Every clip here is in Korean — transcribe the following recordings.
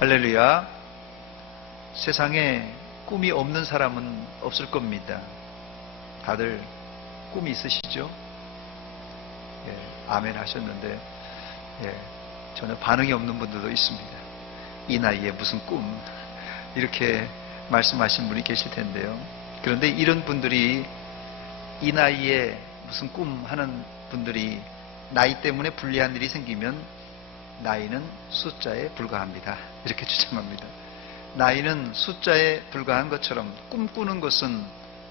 할렐루야. 세상에 꿈이 없는 사람은 없을 겁니다. 다들 꿈이 있으시죠? 예, 아멘 하셨는데 전혀 반응이 없는 분들도 있습니다. 이 나이에 무슨 꿈, 이렇게 말씀하신 분이 계실 텐데요. 그런데 이런 분들이 이 나이에 무슨 꿈 하는 분들이 나이 때문에 불리한 일이 생기면 나이는 숫자에 불과합니다. 이렇게 주장합니다. 나이는 숫자에 불과한 것처럼 꿈꾸는 것은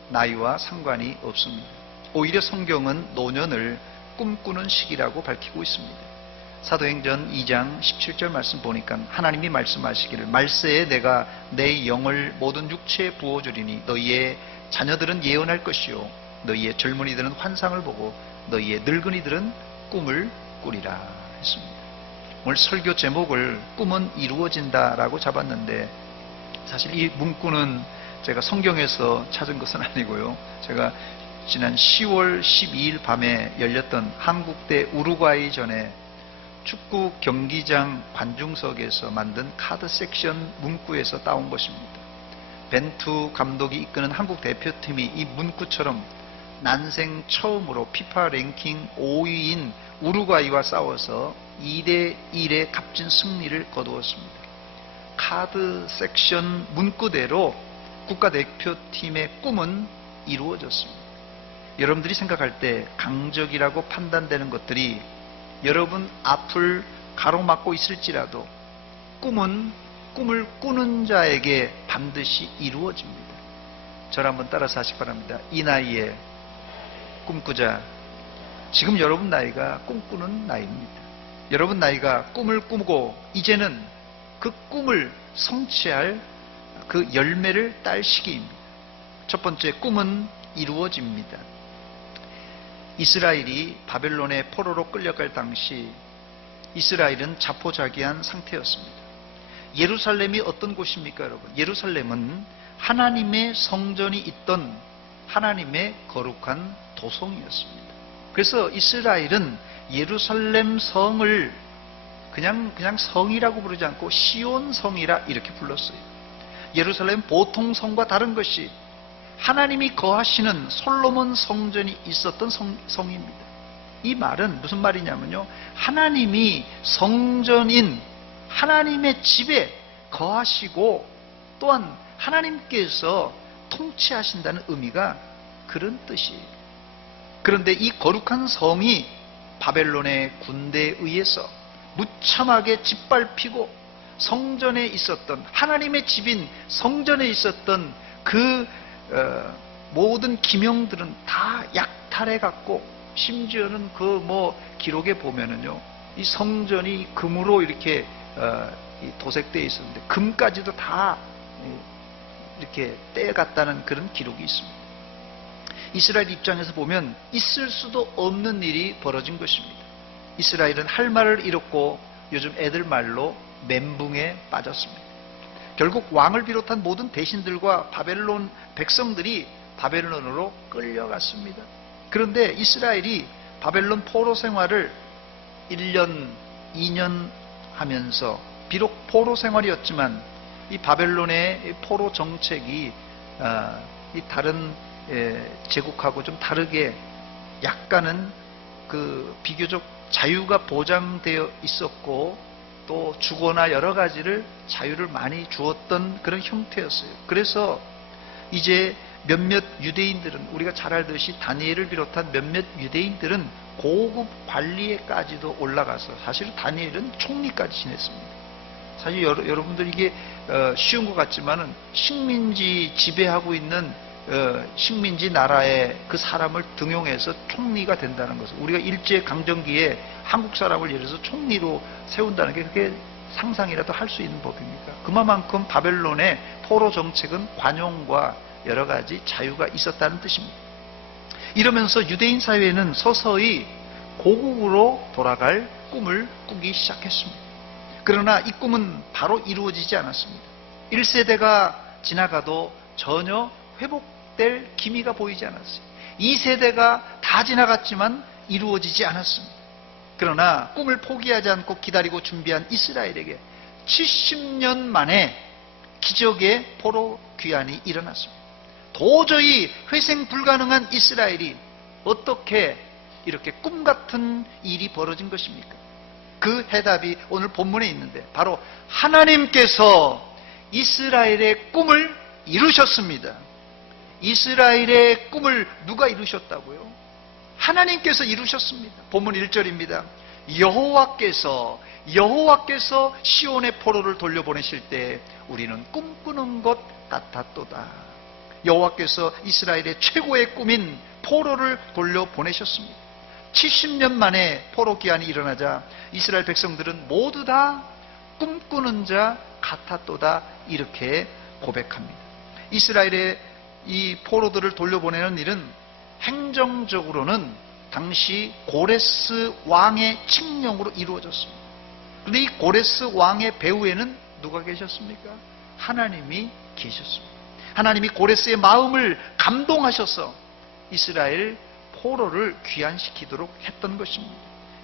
나이와 상관이 없습니다. 오히려 성경은 노년을 꿈꾸는 시기라고 밝히고 있습니다. 사도행전 2장 17절 말씀 보니까 하나님이 말씀하시기를 말세에 내가 내 영을 모든 육체에 부어주리니 너희의 자녀들은 예언할 것이요 너희의 젊은이들은 환상을 보고 너희의 늙은이들은 꿈을 꾸리라 했습니다. 오늘 설교 제목을 꿈은 이루어진다라고 잡았는데 사실 이 문구는 제가 성경에서 찾은 것은 아니고요. 제가 지난 10월 12일 밤에 열렸던 한국 대 우루과이전에 축구 경기장 관중석에서 만든 카드 섹션 문구에서 따온 것입니다. 벤투 감독이 이끄는 한국 대표팀이 이 문구처럼 난생 처음으로 피파 랭킹 5위인 우루과이와 싸워서 2대1의 값진 승리를 거두었습니다. 카드 섹션 문구대로 국가대표팀의 꿈은 이루어졌습니다. 여러분들이 생각할 때 강적이라고 판단되는 것들이 여러분 앞을 가로막고 있을지라도 꿈을 꾸는 자에게 반드시 이루어집니다. 저를 한번 따라서 하시기 바랍니다. 이 나이에 꿈꾸자. 지금 여러분 나이가 꿈꾸는 나이입니다. 여러분 나이가 꿈을 꾸고 이제는 그 꿈을 성취할 그 열매를 딸 시기입니다. 첫 번째, 꿈은 이루어집니다. 이스라엘이 바벨론의 포로로 끌려갈 당시 이스라엘은 자포자기한 상태였습니다. 예루살렘이 어떤 곳입니까, 여러분? 예루살렘은 하나님의 성전이 있던 하나님의 거룩한 도성이었습니다. 그래서 이스라엘은 예루살렘 성을 그냥 성이라고 부르지 않고 시온 성이라 이렇게 불렀어요. 예루살렘 보통 성과 다른 것이 하나님이 거하시는 솔로몬 성전이 있었던 성입니다. 이 말은 무슨 말이냐면요, 하나님이 성전인 하나님의 집에 거하시고 또한 하나님께서 통치하신다는 의미가 그런 뜻이에요. 그런데 이 거룩한 성이 바벨론의 군대에 의해서 무참하게 짓밟히고 성전에 있었던 하나님의 집인 성전에 있었던 그 모든 기명들은 다 약탈해 갖고, 심지어는 그 기록에 보면은요, 이 성전이 금으로 이렇게 도색되어 있었는데 금까지도 다 이렇게 떼갔다는 그런 기록이 있습니다. 이스라엘 입장에서 보면 있을 수도 없는 일이 벌어진 것입니다. 이스라엘은 할 말을 잃었고 요즘 애들 말로 멘붕에 빠졌습니다. 결국 왕을 비롯한 모든 대신들과 바벨론 백성들이 바벨론으로 끌려갔습니다. 그런데 이스라엘이 바벨론 포로 생활을 1년, 2년 하면서 비록 포로 생활이었지만 이 바벨론의 포로 정책이 이 다른 제국하고 좀 다르게 약간은 그 비교적 자유가 보장되어 있었고 또 주거나 여러 가지를 자유를 많이 주었던 그런 형태였어요. 그래서 이제 몇몇 유대인들은, 우리가 잘 알듯이 다니엘을 비롯한 몇몇 유대인들은 고급 관리에까지도 올라가서, 사실 다니엘은 총리까지 지냈습니다. 사실 여러분들 이게 쉬운 것 같지만은 식민지 지배하고 있는 식민지 나라의 그 사람을 등용해서 총리가 된다는 것을, 우리가 일제강점기에 한국 사람을 예를 들어서 총리로 세운다는 게 그게 상상이라도 할 수 있는 법입니까? 그만큼 바벨론의 포로 정책은 관용과 여러 가지 자유가 있었다는 뜻입니다. 이러면서 유대인 사회는 서서히 고국으로 돌아갈 꿈을 꾸기 시작했습니다. 그러나 이 꿈은 바로 이루어지지 않았습니다. 1세대가 지나가도 전혀 회복될 기미가 보이지 않았어요. 2세대가 다 지나갔지만 이루어지지 않았습니다. 그러나 꿈을 포기하지 않고 기다리고 준비한 이스라엘에게 70년 만에 기적의 포로 귀환이 일어났습니다. 도저히 회생 불가능한 이스라엘이 어떻게 이렇게 꿈같은 일이 벌어진 것입니까? 그 해답이 오늘 본문에 있는데 바로 하나님께서 이스라엘의 꿈을 이루셨습니다. 이스라엘의 꿈을 누가 이루셨다고요? 하나님께서 이루셨습니다. 본문 1절입니다. 여호와께서 시온의 포로를 돌려보내실 때 우리는 꿈꾸는 것 같았도다. 여호와께서 이스라엘의 최고의 꿈인 포로를 돌려보내셨습니다. 70년 만에 포로 기한이 일어나자 이스라엘 백성들은 모두 다 꿈꾸는 자 같았도다 이렇게 고백합니다. 이스라엘의 이 포로들을 돌려보내는 일은 행정적으로는 당시 고레스 왕의 칙령으로 이루어졌습니다. 그런데 이 고레스 왕의 배후에는 누가 계셨습니까? 하나님이 계셨습니다. 하나님이 고레스의 마음을 감동하셔서 이스라엘 포로를 귀환시키도록 했던 것입니다.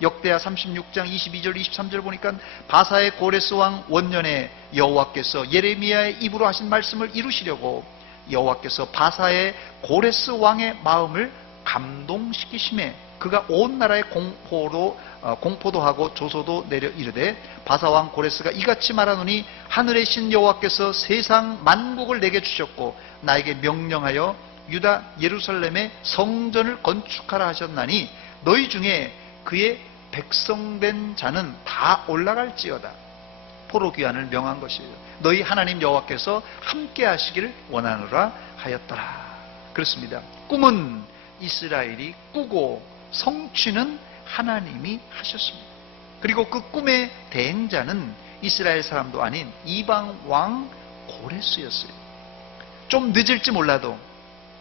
역대하 36장 22절 23절 보니까 바사의 고레스 왕 원년에 여호와께서 예레미야의 입으로 하신 말씀을 이루시려고 여호와께서 바사의 고레스 왕의 마음을 감동시키심에 그가 온 나라에 공포도 하고 조소도 내려 이르되 바사왕 고레스가 이같이 말하노니 하늘의 신 여호와께서 세상 만국을 내게 주셨고 나에게 명령하여 유다 예루살렘에 성전을 건축하라 하셨나니 너희 중에 그의 백성된 자는 다 올라갈지어다. 포로 귀환을 명한 것이에요. 너희 하나님 여호와께서 함께 하시기를 원하노라 하였더라. 그렇습니다. 꿈은 이스라엘이 꾸고 성취는 하나님이 하셨습니다. 그리고 그 꿈의 대행자는 이스라엘 사람도 아닌 이방 왕 고레스였어요. 좀 늦을지 몰라도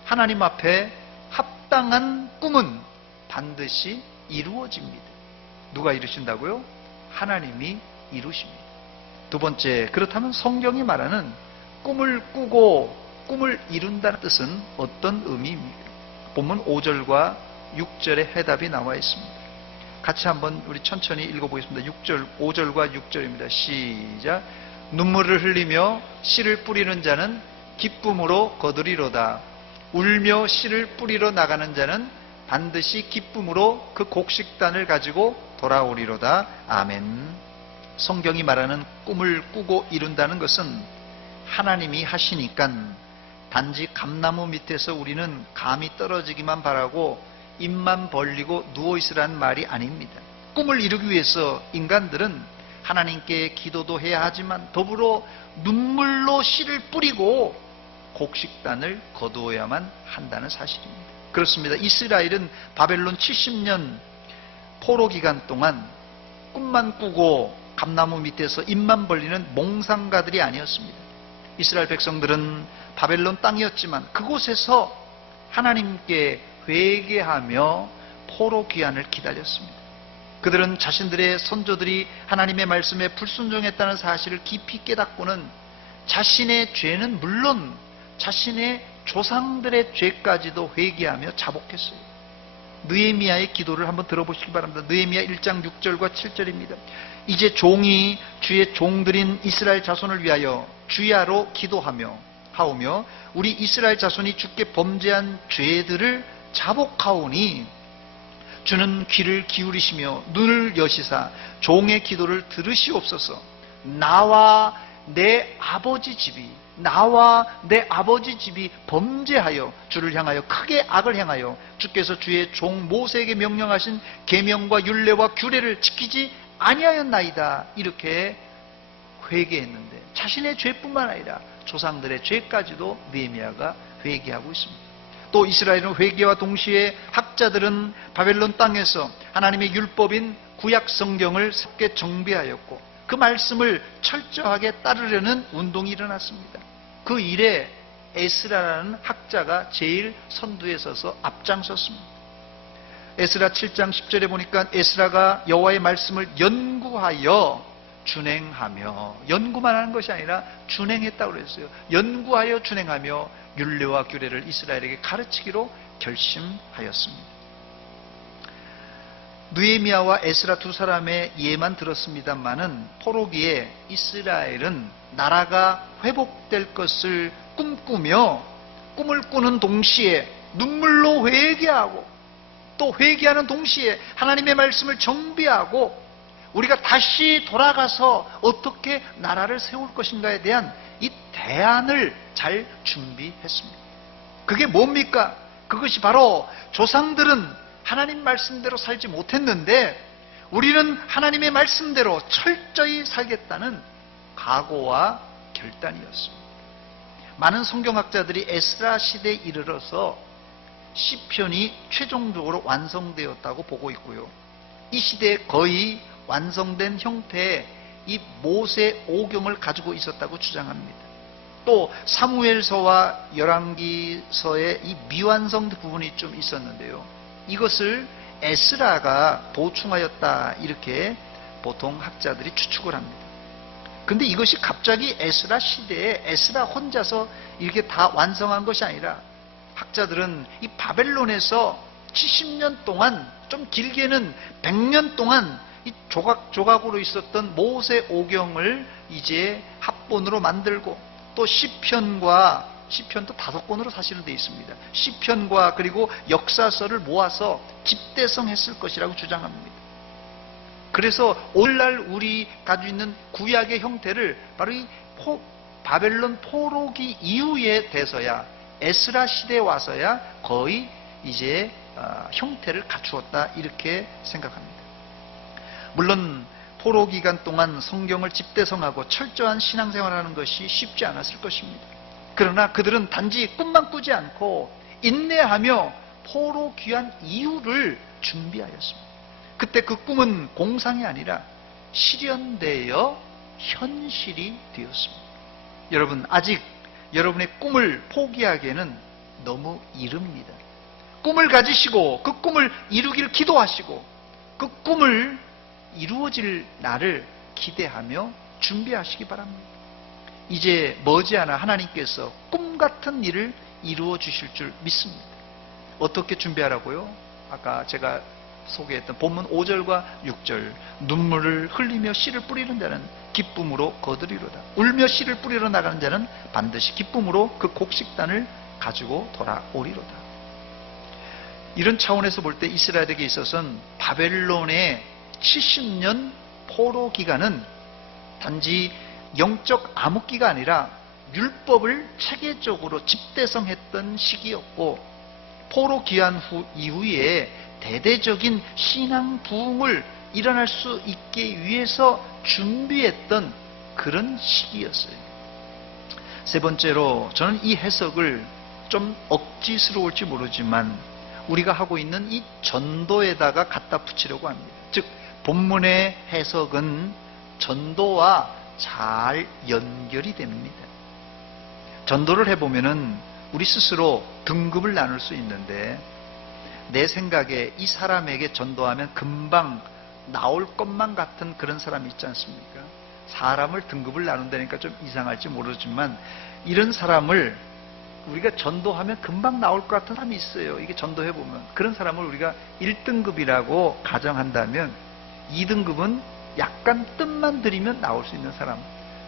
하나님 앞에 합당한 꿈은 반드시 이루어집니다. 누가 이루신다고요? 하나님이 이루십니다. 두 번째, 그렇다면 성경이 말하는 꿈을 꾸고 꿈을 이룬다는 뜻은 어떤 의미입니까? 본문 5절과 6절의 해답이 나와 있습니다. 같이 한번 우리 천천히 읽어보겠습니다. 5절과 6절입니다. 시작. 눈물을 흘리며 씨를 뿌리는 자는 기쁨으로 거두리로다. 울며 씨를 뿌리러 나가는 자는 반드시 기쁨으로 그 곡식단을 가지고 돌아오리로다. 아멘. 성경이 말하는 꿈을 꾸고 이룬다는 것은 하나님이 하시니까 단지 감나무 밑에서 우리는 감이 떨어지기만 바라고 입만 벌리고 누워있으라는 말이 아닙니다. 꿈을 이루기 위해서 인간들은 하나님께 기도도 해야 하지만 더불어 눈물로 씨를 뿌리고 곡식단을 거두어야만 한다는 사실입니다. 그렇습니다. 이스라엘은 바벨론 70년 포로 기간 동안 꿈만 꾸고 감나무 밑에서 입만 벌리는 몽상가들이 아니었습니다. 이스라엘 백성들은 바벨론 땅이었지만 그곳에서 하나님께 회개하며 포로 귀환을 기다렸습니다. 그들은 자신들의 선조들이 하나님의 말씀에 불순종했다는 사실을 깊이 깨닫고는 자신의 죄는 물론 자신의 조상들의 죄까지도 회개하며 자복했어요. 느헤미야의 기도를 한번 들어보시기 바랍니다. 느헤미야 1장 6절과 7절입니다. 이제 종이 주의 종들인 이스라엘 자손을 위하여 주야로 기도하며 하오며 우리 이스라엘 자손이 주께 범죄한 죄들을 자복하오니 주는 귀를 기울이시며 눈을 여시사 종의 기도를 들으시옵소서. 나와 내 아버지 집이 범죄하여 주를 향하여 크게 악을 행하여 주께서 주의 종 모세에게 명령하신 계명과 율례와 규례를 지키지 아니하였나이다. 이렇게 회개했는데 자신의 죄뿐만 아니라 조상들의 죄까지도 느헤미야가 회개하고 있습니다. 또 이스라엘은 회개와 동시에 학자들은 바벨론 땅에서 하나님의 율법인 구약 성경을 새롭게 정비하였고 그 말씀을 철저하게 따르려는 운동이 일어났습니다. 그 일에 에스라라는 학자가 제일 선두에 서서 앞장섰습니다. 에스라 7장 10절에 보니까 에스라가 여호와의 말씀을 연구하여 준행하며, 연구만 하는 것이 아니라 준행했다고 그랬어요. 연구하여 준행하며 율례와 규례를 이스라엘에게 가르치기로 결심하였습니다. 느헤미야와 에스라 두 사람의 예만 들었습니다마는 포로기에 이스라엘은 나라가 회복될 것을 꿈꾸며 꿈을 꾸는 동시에 눈물로 회개하고 또 회개하는 동시에 하나님의 말씀을 정비하고 우리가 다시 돌아가서 어떻게 나라를 세울 것인가에 대한 이 대안을 잘 준비했습니다. 그게 뭡니까? 그것이 바로 조상들은 하나님 말씀대로 살지 못했는데 우리는 하나님의 말씀대로 철저히 살겠다는 각오와 결단이었습니다. 많은 성경학자들이 에스라 시대에 이르러서 시편이 최종적으로 완성되었다고 보고 있고요. 이 시대에 거의 완성된 형태의 이 모세 오경을 가지고 있었다고 주장합니다. 또 사무엘서와 열왕기서의 이 미완성 부분이 좀 있었는데요. 이것을 에스라가 보충하였다 이렇게 보통 학자들이 추측을 합니다. 근데 이것이 갑자기 에스라 시대에 에스라 혼자서 이렇게 다 완성한 것이 아니라 학자들은 이 바벨론에서 70년 동안 좀 길게는 100년 동안 이 조각조각으로 있었던 모세 오경을 이제 합본으로 만들고 또 시편도 5권으로 사실은 되어 있습니다. 시편과 그리고 역사서를 모아서 집대성했을 것이라고 주장합니다. 그래서 오늘날 우리 가지고 있는 구약의 형태를 바로 이 바벨론 포로기 이후에 돼서야 에스라 시대에 와서야 거의 이제 형태를 갖추었다 이렇게 생각합니다. 물론 포로 기간 동안 성경을 집대성하고 철저한 신앙생활을 하는 것이 쉽지 않았을 것입니다. 그러나 그들은 단지 꿈만 꾸지 않고 인내하며 포로 귀환 이후를 준비하였습니다. 그때 그 꿈은 공상이 아니라 실현되어 현실이 되었습니다. 여러분, 아직 여러분의 꿈을 포기하기에는 너무 이릅니다. 꿈을 가지시고 그 꿈을 이루길 기도하시고 그 꿈을 이루어질 날을 기대하며 준비하시기 바랍니다. 이제 머지않아 하나님께서 꿈 같은 일을 이루어 주실 줄 믿습니다. 어떻게 준비하라고요? 아까 제가 소개했던 본문 5절과 6절, 눈물을 흘리며 씨를 뿌리는 자는 기쁨으로 거두리로다. 울며 씨를 뿌리러 나가는 자는 반드시 기쁨으로 그 곡식단을 가지고 돌아오리로다. 이런 차원에서 볼 때 이스라엘에게 있어서는 바벨론의 70년 포로 기간은 단지 영적 암흑기가 아니라 율법을 체계적으로 집대성했던 시기였고, 포로 귀환 후 이후에 대대적인 신앙 부흥을 일어날 수 있게 위해서 준비했던 그런 시기였어요. 세 번째로, 저는 이 해석을 좀 억지스러울지 모르지만 우리가 하고 있는 이 전도에다가 갖다 붙이려고 합니다. 즉, 본문의 해석은 전도와 잘 연결이 됩니다. 전도를 해보면은 우리 스스로 등급을 나눌 수 있는데, 내 생각에 이 사람에게 전도하면 금방 나올 것만 같은 그런 사람이 있지 않습니까? 사람을 등급을 나눈다니까 좀 이상할지 모르지만 이런 사람을 우리가 전도하면 금방 나올 것 같은 사람이 있어요. 이게 전도해보면 그런 사람을 우리가 1등급이라고 가정한다면, 2등급은 약간 뜻만 들이면 나올 수 있는 사람,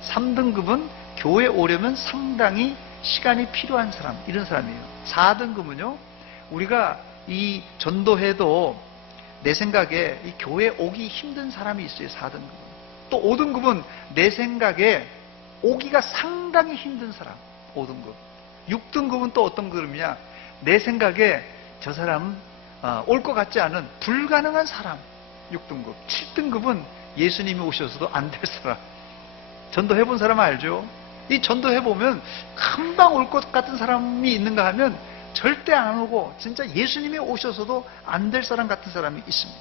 3등급은 교회 오려면 상당히 시간이 필요한 사람, 이런 사람이에요. 4등급은요, 우리가 이 전도해도 내 생각에 이 교회 오기 힘든 사람이 있어요. 4등급은. 또 5등급은 내 생각에 오기가 상당히 힘든 사람, 5등급. 6등급은 또 어떤 그룹이냐, 내 생각에 저 사람은 올 것 같지 않은 불가능한 사람, 6등급. 7등급은 예수님이 오셔서도 안 될 사람. 전도해본 사람 알죠? 이 전도해보면 금방 올 것 같은 사람이 있는가 하면 절대 안 오고 진짜 예수님이 오셔서도 안 될 사람 같은 사람이 있습니다.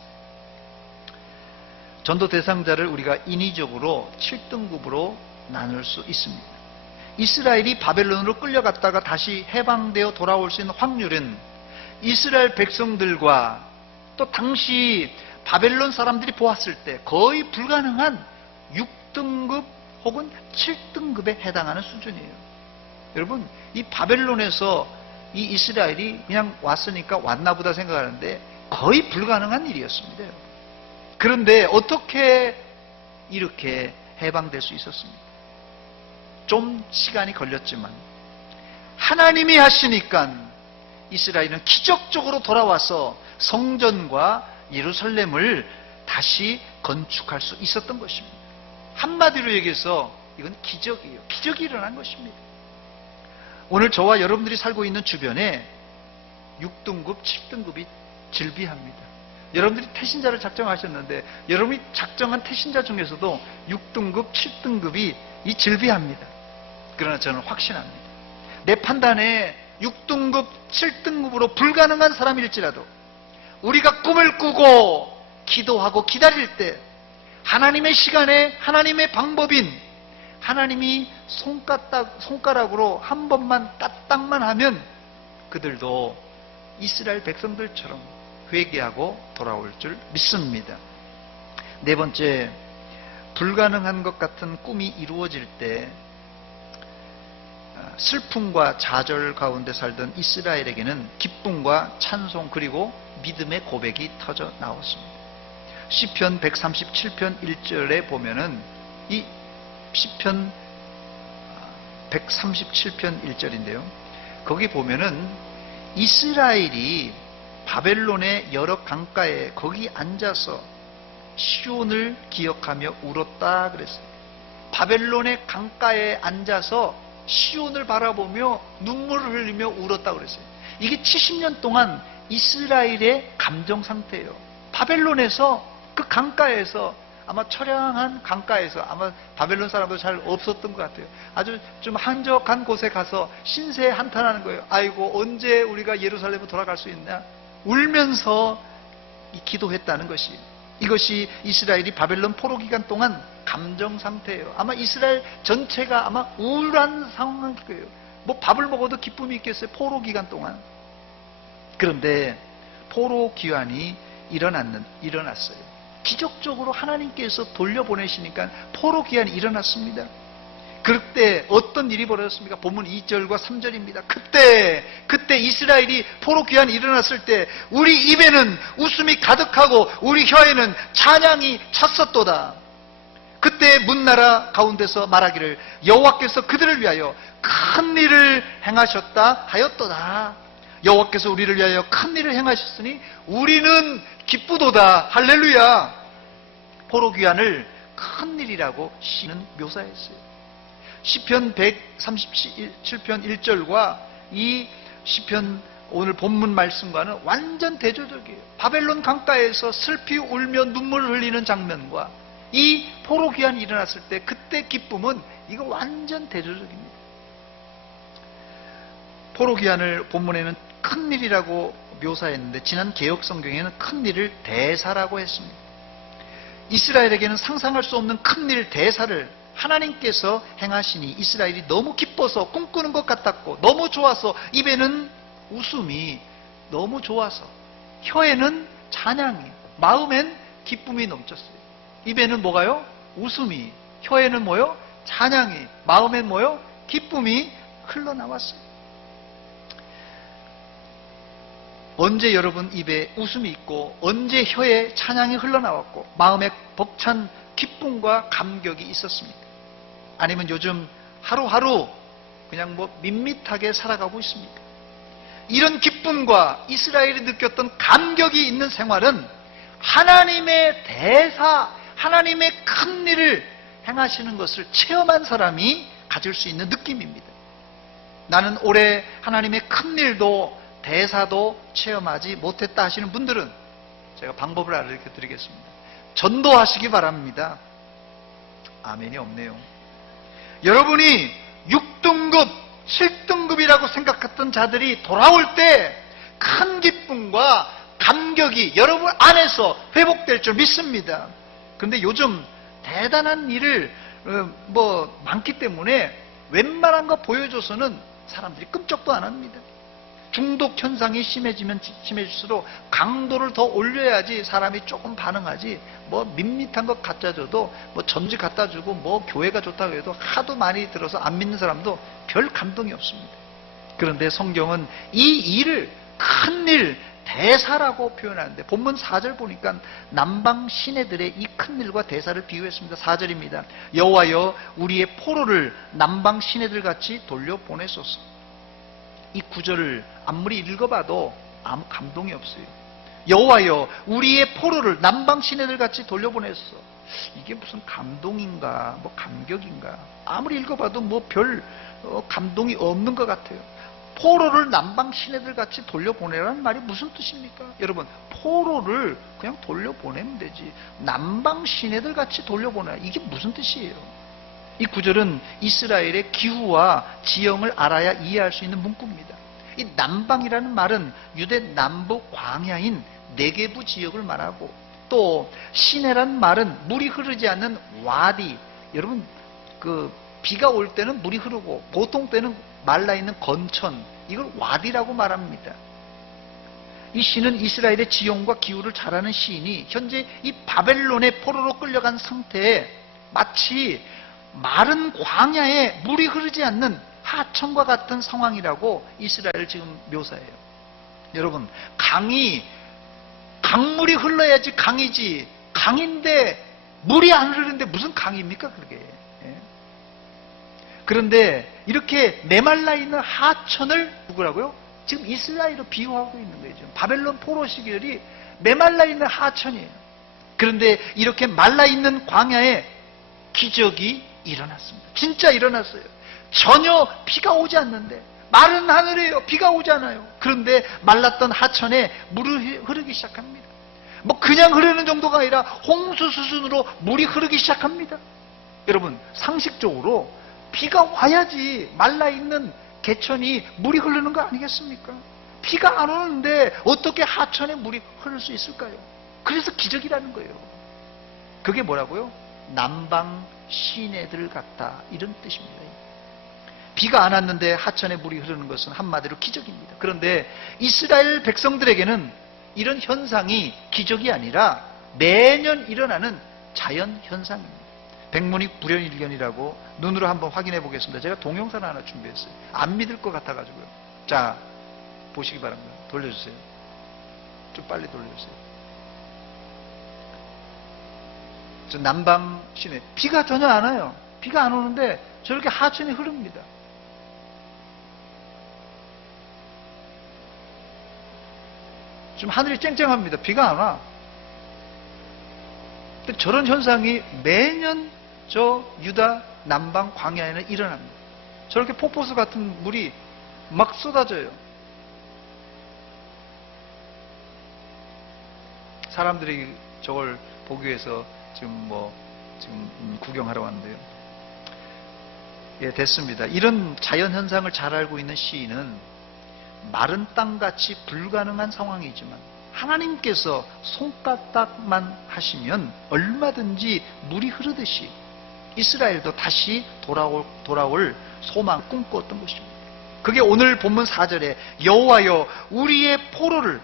전도 대상자를 우리가 인위적으로 7등급으로 나눌 수 있습니다. 이스라엘이 바벨론으로 끌려갔다가 다시 해방되어 돌아올 수 있는 확률은 이스라엘 백성들과 또 당시 바벨론 사람들이 보았을 때 거의 불가능한 6등급 혹은 7등급에 해당하는 수준이에요. 여러분, 이 바벨론에서 이 이스라엘이 그냥 왔으니까 왔나보다 생각하는데 거의 불가능한 일이었습니다. 그런데 어떻게 이렇게 해방될 수 있었습니까? 좀 시간이 걸렸지만 하나님이 하시니까 이스라엘은 기적적으로 돌아와서 성전과 예루살렘을 다시 건축할 수 있었던 것입니다. 한마디로 얘기해서 이건 기적이에요. 기적이 일어난 것입니다. 오늘 저와 여러분들이 살고 있는 주변에 6등급, 7등급이 질비합니다. 여러분들이 태신자를 작정하셨는데 여러분이 작정한 태신자 중에서도 6등급, 7등급이 이 질비합니다. 그러나 저는 확신합니다. 내 판단에 6등급, 7등급으로 불가능한 사람일지라도 우리가 꿈을 꾸고 기도하고 기다릴 때 하나님의 시간에 하나님의 방법인 하나님이 손가락으로 한 번만 따딱만 하면 그들도 이스라엘 백성들처럼 회개하고 돌아올 줄 믿습니다. 네 번째, 불가능한 것 같은 꿈이 이루어질 때 슬픔과 좌절 가운데 살던 이스라엘에게는 기쁨과 찬송 그리고 믿음의 고백이 터져 나왔습니다. 시편 137편 1절에 보면은 이 시편 137편 1절인데요. 거기 보면은 이스라엘이 바벨론의 여러 강가에 거기 앉아서 시온을 기억하며 울었다 그랬어요. 바벨론의 강가에 앉아서 시온을 바라보며 눈물을 흘리며 울었다 그랬어요. 이게 70년 동안 이스라엘의 감정 상태예요. 바벨론에서 그 강가에서 아마 처량한 강가에서 아마 바벨론 사람도 잘 없었던 것 같아요. 아주 좀 한적한 곳에 가서 신세 한탄하는 거예요. 아이고 언제 우리가 예루살렘으로 돌아갈 수 있냐 울면서 기도했다는 것이, 이것이 이스라엘이 바벨론 포로 기간 동안 감정 상태예요. 아마 이스라엘 전체가 아마 우울한 상황일 거예요. 뭐 밥을 먹어도 기쁨이 있겠어요, 포로 기간 동안. 그런데 포로 기환이 일어났어요. 기적적으로 하나님께서 돌려보내시니까 포로 기환이 일어났습니다. 그때 어떤 일이 벌어졌습니까? 본문 2절과 3절입니다. 그때 이스라엘이 포로 귀환이 일어났을 때 우리 입에는 웃음이 가득하고 우리 혀에는 찬양이 찼었도다. 그때 문나라 가운데서 말하기를 여호와께서 그들을 위하여 큰 일을 행하셨다 하였도다. 여호와께서 우리를 위하여 큰 일을 행하셨으니 우리는 기쁘도다. 할렐루야. 포로 귀환을 큰 일이라고 시는 묘사했어요. 시편 137편 1절과 이 시편 오늘 본문 말씀과는 완전 대조적이에요. 바벨론 강가에서 슬피 울며 눈물을 흘리는 장면과 이 포로 귀환이 일어났을 때 그때 기쁨은 이거 완전 대조적입니다. 포로 귀환을 본문에는 큰 일이라고 묘사했는데 지난 개역 성경에는 큰 일을 대사라고 했습니다. 이스라엘에게는 상상할 수 없는 큰 일 대사를 하나님께서 행하시니 이스라엘이 너무 기뻐서 꿈꾸는 것 같았고 너무 좋아서 입에는 웃음이 너무 좋아서 혀에는 찬양이, 마음엔 기쁨이 넘쳤어요. 입에는 뭐가요? 웃음이, 혀에는 뭐요? 찬양이, 마음엔 뭐요? 기쁨이 흘러나왔어요. 언제 여러분 입에 웃음이 있고 언제 혀에 찬양이 흘러나왔고 마음에 벅찬 기쁨과 감격이 있었습니까? 아니면 요즘 하루하루 그냥 뭐 밋밋하게 살아가고 있습니까? 이런 기쁨과 이스라엘이 느꼈던 감격이 있는 생활은 하나님의 대사, 하나님의 큰 일을 행하시는 것을 체험한 사람이 가질 수 있는 느낌입니다. 나는 올해 하나님의 큰 일도 대사도 체험하지 못했다 하시는 분들은 제가 방법을 알려 드리겠습니다. 전도하시기 바랍니다. 아멘이 없네요. 여러분이 6등급, 7등급이라고 생각했던 자들이 돌아올 때 큰 기쁨과 감격이 여러분 안에서 회복될 줄 믿습니다. 그런데 요즘 대단한 일을 많기 때문에 웬만한 거 보여줘서는 사람들이 끔찍도 안 합니다. 중독 현상이 심해지면 심해질수록 강도를 더 올려야지 사람이 조금 반응하지, 뭐 밋밋한 것 갖다 줘도 뭐 전지 갖다 주고 뭐 교회가 좋다고 해도 하도 많이 들어서 안 믿는 사람도 별 감동이 없습니다. 그런데 성경은 이 일을 큰 일, 대사라고 표현하는데 본문 4절 보니까 남방 시내들의 이 큰 일과 대사를 비유했습니다. 4절입니다. 여호와여 우리의 포로를 남방 시내들 같이 돌려보내소서. 이 구절을 아무리 읽어봐도 아무 감동이 없어요. 여호와여 우리의 포로를 남방 시내들 같이 돌려보냈어. 이게 무슨 감동인가 뭐 감격인가, 아무리 읽어봐도 뭐 별 감동이 없는 것 같아요. 포로를 남방 시내들 같이 돌려보내라는 말이 무슨 뜻입니까? 여러분, 포로를 그냥 돌려보내면 되지 남방 시내들 같이 돌려보내라, 이게 무슨 뜻이에요? 이 구절은 이스라엘의 기후와 지형을 알아야 이해할 수 있는 문구입니다. 이 남방이라는 말은 유대 남부 광야인 네게부 지역을 말하고, 또 시내란 말은 물이 흐르지 않는 와디, 여러분 그 비가 올 때는 물이 흐르고 보통 때는 말라있는 건천, 이걸 와디라고 말합니다. 이 시는 이스라엘의 지형과 기후를 잘 아는 시인이 현재 이 바벨론의 포로로 끌려간 상태에 마치 마른 광야에 물이 흐르지 않는 하천과 같은 상황이라고 이스라엘을 지금 묘사해요. 여러분, 강물이 흘러야지 강이지, 강인데 물이 안 흐르는데 무슨 강입니까 그게? 그런데 이렇게 메말라 있는 하천을 누구라고요? 지금 이스라엘로 비유하고 있는 거예요. 지금 바벨론 포로 시절이 메말라 있는 하천이에요. 그런데 이렇게 말라 있는 광야에 기적이 일어났습니다. 진짜 일어났어요. 전혀 비가 오지 않는데, 마른 하늘이에요. 비가 오지 않아요. 그런데 말랐던 하천에 물이 흐르기 시작합니다. 뭐 그냥 흐르는 정도가 아니라 홍수 수준으로 물이 흐르기 시작합니다. 여러분, 상식적으로 비가 와야지 말라있는 개천이 물이 흐르는 거 아니겠습니까? 비가 안 오는데 어떻게 하천에 물이 흐를 수 있을까요? 그래서 기적이라는 거예요. 그게 뭐라고요? 남방 시내들 같다, 이런 뜻입니다. 비가 안 왔는데 하천에 물이 흐르는 것은 한마디로 기적입니다. 그런데 이스라엘 백성들에게는 이런 현상이 기적이 아니라 매년 일어나는 자연 현상입니다. 백문이 불여일견이라고 눈으로 한번 확인해 보겠습니다. 제가 동영상을 하나 준비했어요. 안 믿을 것 같아가지고요. 자, 보시기 바랍니다. 돌려주세요. 좀 빨리 돌려주세요. 저 남방 시내, 비가 전혀 안 와요. 비가 안 오는데 저렇게 하천이 흐릅니다. 지금 하늘이 쨍쨍합니다. 비가 안 와. 근데 저런 현상이 매년 저 유다 남방 광야에는 일어납니다. 저렇게 폭포수 같은 물이 막 쏟아져요. 사람들이 저걸 보기 위해서 지금 구경하러 왔는데요. 예, 됐습니다. 이런 자연 현상을 잘 알고 있는 시인은 마른 땅같이 불가능한 상황이지만 하나님께서 손가락만 하시면 얼마든지 물이 흐르듯이 이스라엘도 다시 돌아올 소망을 꿈꾸었던 것입니다. 그게 오늘 본문 4절에 여호와여 우리의 포로를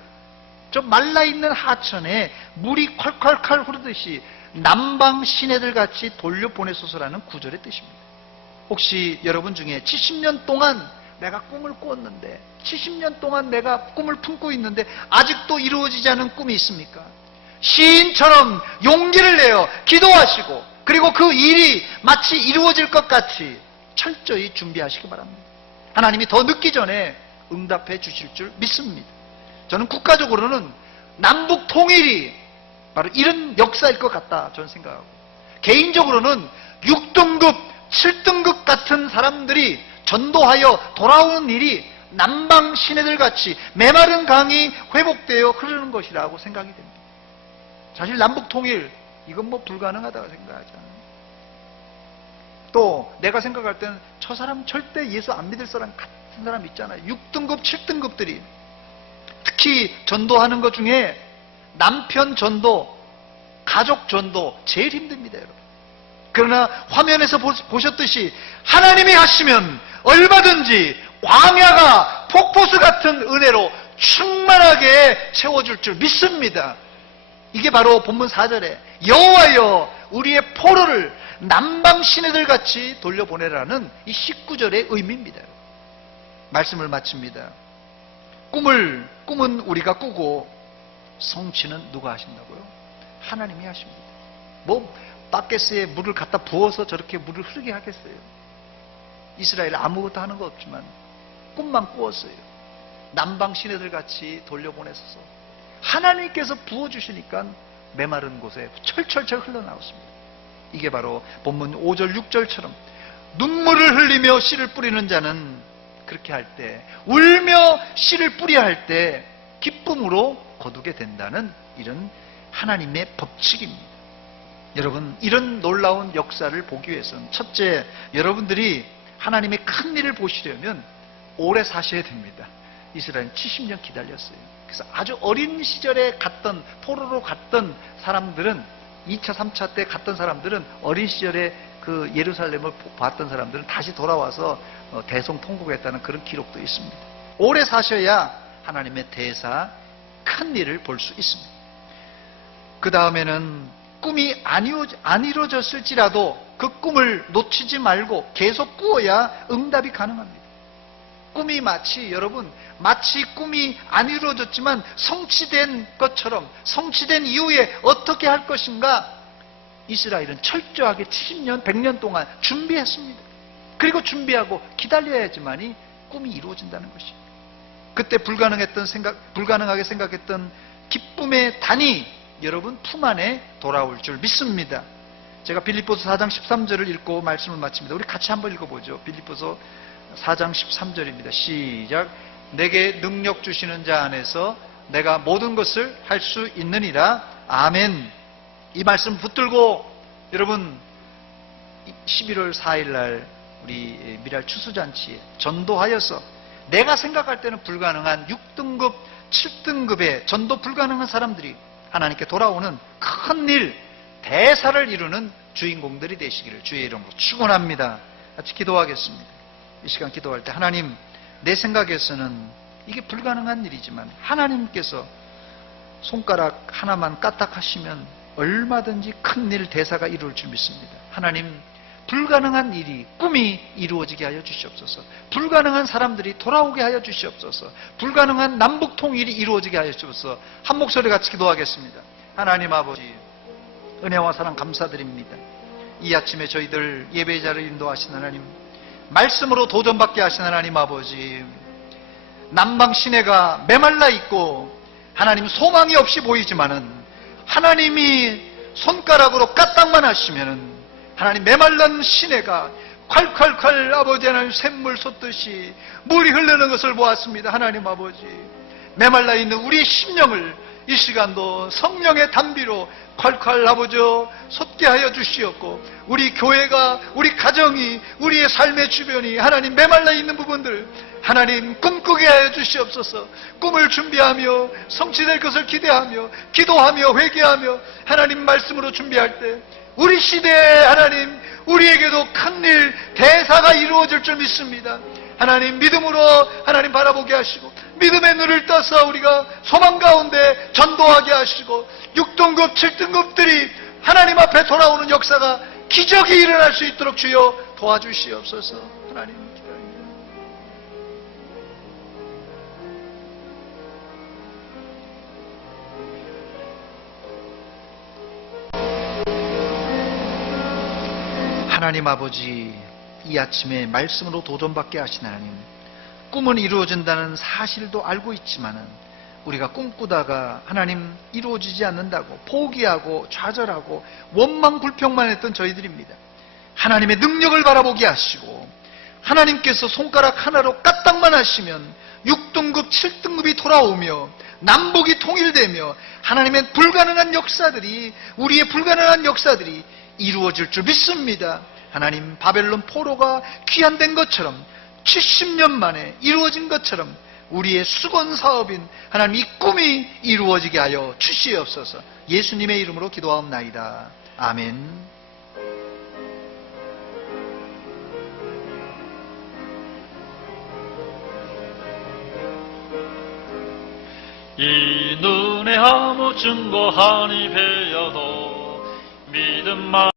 저 말라있는 하천에 물이 콸콸콸 흐르듯이 남방 시내들 같이 돌려보내소서라는 구절의 뜻입니다. 혹시 여러분 중에 70년 동안 내가 꿈을 꾸었는데, 70년 동안 내가 꿈을 품고 있는데 아직도 이루어지지 않은 꿈이 있습니까? 시인처럼 용기를 내어 기도하시고, 그리고 그 일이 마치 이루어질 것 같이 철저히 준비하시기 바랍니다. 하나님이 더 늦기 전에 응답해 주실 줄 믿습니다. 저는 국가적으로는 남북 통일이 바로 이런 역사일 것 같다 저는 생각하고, 개인적으로는 6등급, 7등급 같은 사람들이 전도하여 돌아오는 일이 남방 시내들 같이 메마른 강이 회복되어 흐르는 것이라고 생각이 됩니다. 사실 남북 통일 이건 뭐 불가능하다고 생각하지 않아요. 또 내가 생각할 때는 저 사람 절대 예수 안 믿을 사람 같은 사람 있잖아요. 6등급, 7등급들이 특히 전도하는 것 중에 남편 전도, 가족 전도 제일 힘듭니다, 여러분. 그러나 화면에서 보셨듯이 하나님이 하시면 얼마든지 광야가 폭포수 같은 은혜로 충만하게 채워줄 줄 믿습니다. 이게 바로 본문 4절에 여호와여 우리의 포로를 남방 시내들 같이 돌려보내라는 이 19절의 의미입니다. 말씀을 마칩니다. 꿈은 우리가 꾸고 성취는 누가 하신다고요? 하나님이 하십니다. 뭐 바켓스에 물을 갖다 부어서 저렇게 물을 흐르게 하겠어요? 이스라엘 아무것도 하는 거 없지만 꿈만 꾸었어요. 남방 시내들 같이 돌려보내서서 하나님께서 부어주시니까 메마른 곳에 철철철 흘러나왔습니다. 이게 바로 본문 5절 6절처럼 눈물을 흘리며 씨를 뿌리는 자는 그렇게 할 때, 울며 씨를 뿌려야 할 때 기쁨으로 거두게 된다는 이런 하나님의 법칙입니다. 여러분, 이런 놀라운 역사를 보기 위해서는 첫째, 여러분들이 하나님의 큰 일을 보시려면 오래 사셔야 됩니다. 이스라엘은 70년 기다렸어요. 그래서 아주 어린 시절에 갔던, 포로로 갔던 사람들은, 2차, 3차 때 갔던 사람들은, 어린 시절에 그 예루살렘을 봤던 사람들은 다시 돌아와서 대성통곡했다는 그런 기록도 있습니다. 오래 사셔야 하나님의 대사, 큰 일을 볼 수 있습니다. 그 다음에는 꿈이 안 이루어졌을지라도 그 꿈을 놓치지 말고 계속 꾸어야 응답이 가능합니다. 꿈이 마치 꿈이 안 이루어졌지만 성취된 것처럼, 성취된 이후에 어떻게 할 것인가, 이스라엘은 철저하게 70년, 100년 동안 준비했습니다. 그리고 준비하고 기다려야지만이 꿈이 이루어진다는 것입니다. 그때 불가능하게 생각했던 기쁨의 단이 여러분 품 안에 돌아올 줄 믿습니다. 제가 빌립보서 4장 13절을 읽고 말씀을 마칩니다. 우리 같이 한번 읽어보죠. 빌립보서 4장 13절입니다. 시작. 내게 능력 주시는 자 안에서 내가 모든 것을 할 수 있느니라. 아멘. 이 말씀 붙들고 여러분 11월 4일 날 우리 미랄 추수잔치에 전도하여서 내가 생각할 때는 불가능한 6등급, 7등급의 전도 불가능한 사람들이 하나님께 돌아오는 큰 일, 대사를 이루는 주인공들이 되시기를 주의 이름으로 축원합니다. 같이 기도하겠습니다. 이 시간 기도할 때 하나님, 내 생각에서는 이게 불가능한 일이지만 하나님께서 손가락 하나만 까딱하시면 얼마든지 큰 일, 대사가 이루어질 줄 믿습니다. 하나님, 불가능한 일이, 꿈이 이루어지게 하여 주시옵소서. 불가능한 사람들이 돌아오게 하여 주시옵소서. 불가능한 남북통일이 이루어지게 하여 주옵소서. 한 목소리 같이 기도하겠습니다. 하나님 아버지, 은혜와 사랑 감사드립니다. 이 아침에 저희들 예배의 자를 인도하신 하나님, 말씀으로 도전받게 하신 하나님 아버지, 남방 시내가 메말라 있고 하나님 소망이 없이 보이지만은 하나님이 손가락으로 까딱만 하시면은 하나님 메말른 시내가 콸콸콸 아버지 하나님 샘물 솟듯이 물이 흐르는 것을 보았습니다. 하나님 아버지, 메말라 있는 우리의 심령을 이 시간도 성령의 단비로 콸콸 아버지 솟게 하여 주시옵고, 우리 교회가, 우리 가정이, 우리의 삶의 주변이 하나님 메말라 있는 부분들 하나님 꿈꾸게 하여 주시옵소서. 꿈을 준비하며 성취될 것을 기대하며 기도하며 회개하며 하나님 말씀으로 준비할 때 우리 시대에 하나님 우리에게도 큰일, 대사가 이루어질 줄 믿습니다. 하나님 믿음으로 하나님 바라보게 하시고 믿음의 눈을 떠서 우리가 소망 가운데 전도하게 하시고 6등급, 7등급들이 하나님 앞에 돌아오는 역사가, 기적이 일어날 수 있도록 주여 도와주시옵소서. 하나님 기도합니다. 하나님 아버지, 이 아침에 말씀으로 도전받게 하신 하나님, 꿈은 이루어진다는 사실도 알고 있지만은 우리가 꿈꾸다가 하나님 이루어지지 않는다고 포기하고 좌절하고 원망 불평만 했던 저희들입니다. 하나님의 능력을 바라보게 하시고 하나님께서 손가락 하나로 까딱만 하시면 6등급, 7등급이 돌아오며 남북이 통일되며 하나님의 불가능한 역사들이, 우리의 불가능한 역사들이 이루어질 줄 믿습니다. 하나님, 바벨론 포로가 귀환된 것처럼 70년 만에 이루어진 것처럼 우리의 수건 사업인 하나님 이 꿈이 이루어지게 하여 주시옵소서. 예수님의 이름으로 기도하옵나이다. 아멘. 이 눈에 아무 증거 한이 배어도 믿음만